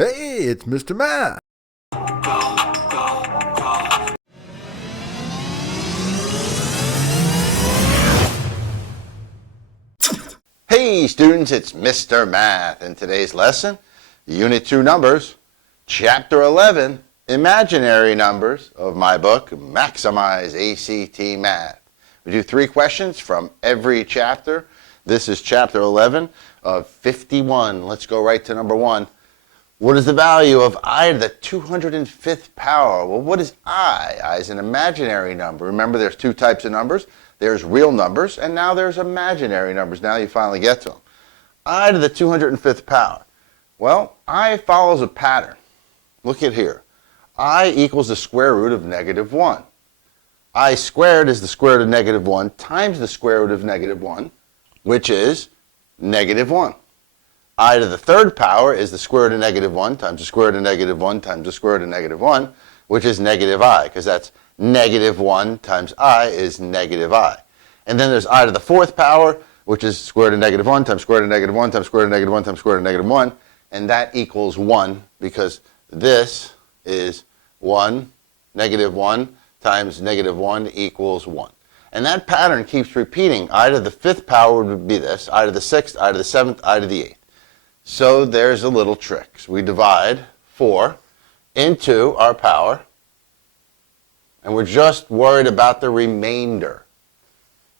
Hey, it's Mr. Math. Hey students, it's Mr. Math. In today's lesson, Unit 2 Numbers, Chapter 11, Imaginary Numbers of my book, Maximize ACT Math. We do 3 questions from every chapter. This is Chapter 11 of 51. Let's go right to number 1. What is the value of I to the 205th power? Well, what is I? I is an imaginary number. Remember, there's 2 types of numbers. There's real numbers, and now there's imaginary numbers. Now you finally get to them. I to the 205th power. Well, I follows a pattern. Look at here. I equals the square root of negative 1. I squared is the square root of negative 1 times the square root of negative 1, which is negative 1. I to the 3rd power is the square root of negative 1 times the square root of negative 1 times the square root of negative 1, which is negative I, because that's negative 1 times I is negative I. And then there's I to the 4th power, which is square root of negative 1 times square root of negative 1 times square root of negative 1 times square root of negative 1, and that equals 1, because this is 1, negative 1 times negative 1 equals 1. And that pattern keeps repeating. I to the 5th power would be this, I to the 6th, I to the 7th, I to the 8th. So there's a little trick. So we divide 4 into our power, and we're just worried about the remainder.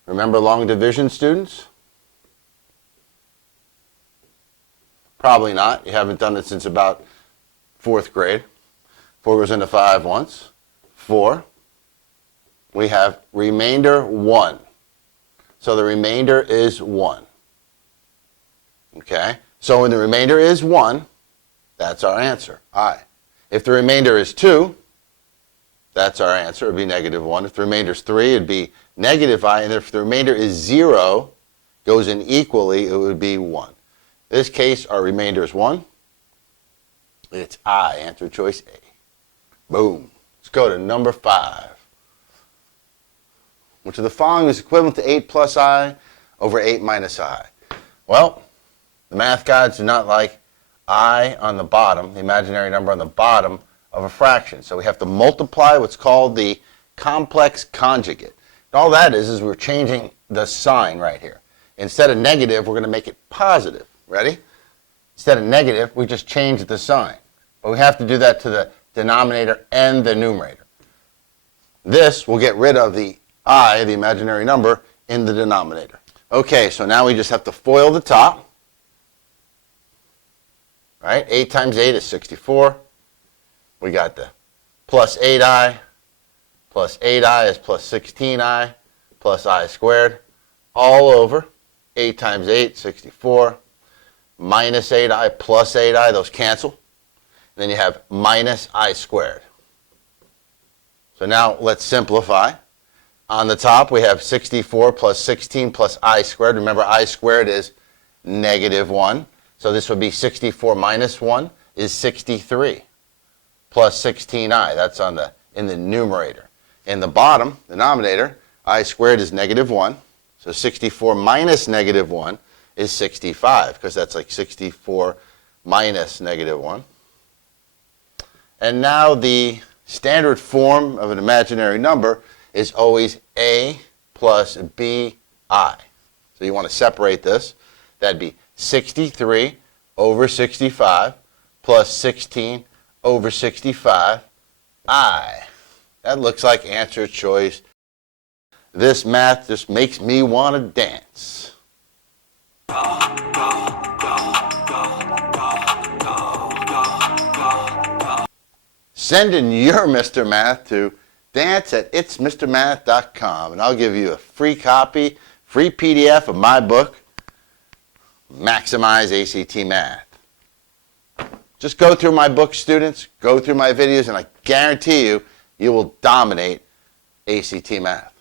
Remember long division, students? Probably not. You haven't done it since about 4th grade. 4 goes into 5 once. 4. We have remainder 1. So the remainder is 1. Okay? So when the remainder is 1, that's our answer, I. If the remainder is 2, that's our answer. It would be negative 1. If the remainder is 3, it would be negative I. And if the remainder is 0, goes in equally, it would be 1. In this case, our remainder is 1. It's I. Answer choice A. Boom. Let's go to number 5. Which of the following is equivalent to 8 plus I over 8 minus I? Well, the math gods do not like I on the bottom, the imaginary number on the bottom of a fraction. So we have to multiply what's called the complex conjugate. And all that is we're changing the sign right here. Instead of negative, we're going to make it positive. Ready? Instead of negative, we just change the sign. But we have to do that to the denominator and the numerator. This will get rid of the I, the imaginary number, in the denominator. Okay, so now we just have to FOIL the top. Right? 8 times 8 is 64. We got the plus 8i, plus 8i is plus 16i, plus I squared, all over 8 times 8, 64, minus 8i, plus 8i, those cancel. And then you have minus I squared. So now let's simplify. On the top we have 64 plus 16 plus I squared. Remember, I squared is negative 1. So this would be 64 minus 1 is 63 plus 16i. That's in the numerator. In the bottom, denominator, I squared is negative 1. So 64 minus negative 1 is 65, because that's like 64 minus negative 1. And now the standard form of an imaginary number is always A plus BI. So you want to separate this. That'd be 63 over 65 plus 16 over 65 I. That looks like answer choice. This math just makes me want to dance. Send in your Mr. Math to dance@itsmrmath.com, and I'll give you a free copy, free PDF of my book, Maximize ACT Math. Just go through my book, students, go through my videos, and I guarantee you, you will dominate ACT Math.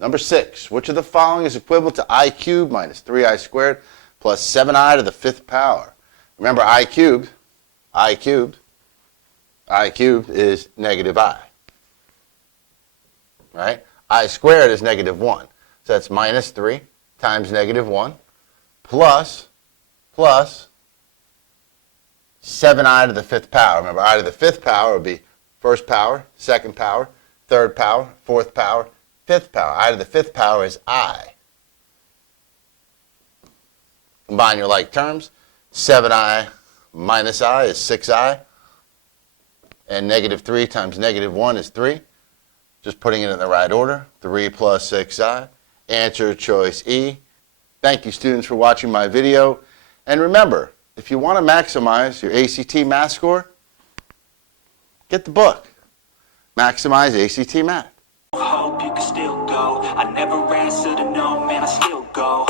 Number 6, which of the following is equivalent to I cubed minus 3I squared plus 7I to the 5th power? Remember, I cubed is negative I. Right? I squared is negative 1. So that's minus 3 times negative 1 plus 7i to the 5th power. Remember, I to the 5th power would be first power, second power, third power, fourth power, fifth power. I to the 5th power is I. Combine your like terms. 7i minus I is 6i. And negative 3 times negative 1 is 3. Just putting it in the right order. 3 plus 6i. Answer choice E. Thank you, students, for watching my video. And remember, if you want to maximize your ACT math score, get the book. Maximize ACT Math. Hope you can still go. I never answer to no, man, I still go.